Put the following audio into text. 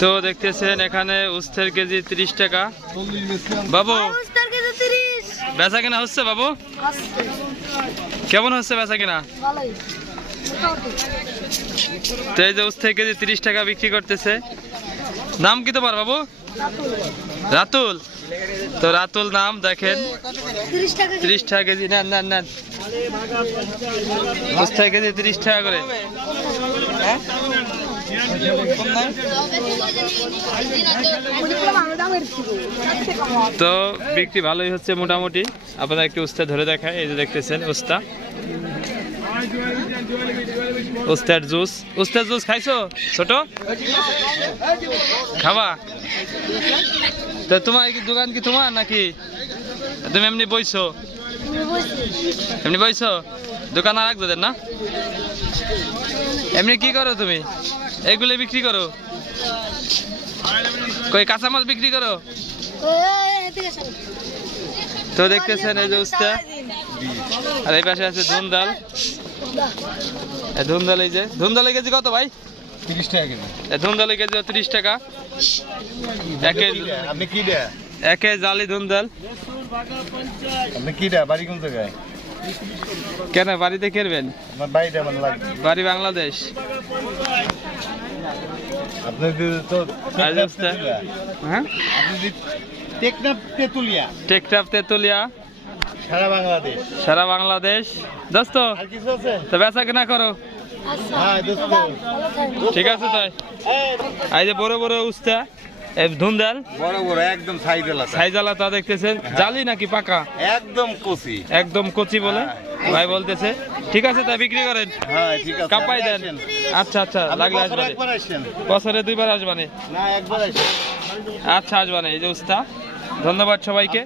তো দেখতেছেন এখানে উস্তের কেজি 30 টাকা। বাবু বেচা কিনা হচ্ছে? বাবু কেমন হচ্ছে বেচা কিনা? তো এই যে উস্তের কেজি 30 টাকা বিক্রি করতেছে। নাম কি তোমার বাবু? রাতুল। তো রাতুল নাম, দেখেন 30 টাকা কেজি। নেন নেন নেন, উস্তের কেজি 30 টাকা করে। তো বিক্রি ভালোই হচ্ছে মোটামুটি। আপনারা একটু উস্তা ধরে দেখায়। এই যে দেখতেছেন উস্তা, উস্তার জুস। উস্তার জুস খাইছো ছোট? খাবা? তো তোমার কি দোকান কি তোমার নাকি তুমি এমনি বইছো? এমনি বইছো? দোকান আর একজনের না? এমনি কি করো তুমি? এগুলো বিক্রি করো? কই কাঁচামাল বিক্রি করো? তো দেখতেছেন এই যে উস্তা, আর এই পাশে আছে ধুনদাল। ধুনদাল, এই যে ধুনদালের কেজি কত ভাই? 30 টাকা কেজি। ধুনদালের কেজি 30 টাকা। আপনি কি দেয়া? একে জালি ধুনদাল। আপনি কি দেয়া? বাড়ি কোন জায়গায়? কেন বাড়িতে কেরবেন? আমার বাড়িটা আমার লাগবে। বাড়ি বাংলাদেশ। আপনি তো হ্যাঁ, আপনি টেকনাফ তেতুলিয়া। টেকনাফ তেতুলিয়া, সারা বাংলাদেশ। সারা বাংলাদেশ। দোস্ত আর কিছু আছে? তো বেচা কেনা করো। হ্যাঁ দোস্ত। ঠিক আছে তাই। এই যে বড় বড় উস্তা, ধুনদাল বড় বড় একদম সাইজলা। সাইজালা। তা দেখতেছেন জালি নাকি পাকা? একদম কচি। একদম কচি বলে ভাই বলতেছে। ঠিক আছে তাই বিক্রি করেন। হ্যাঁ ঠিক আছে। কাপাই দেন। আচ্ছা আচ্ছা, লাগলে আসবানে। একবার আসেন। বছরে 2 বার আসবানে। না একবার আসেন। আচ্ছা আসবানে। এই যে উস্তা। ধন্যবাদ সবাইকে।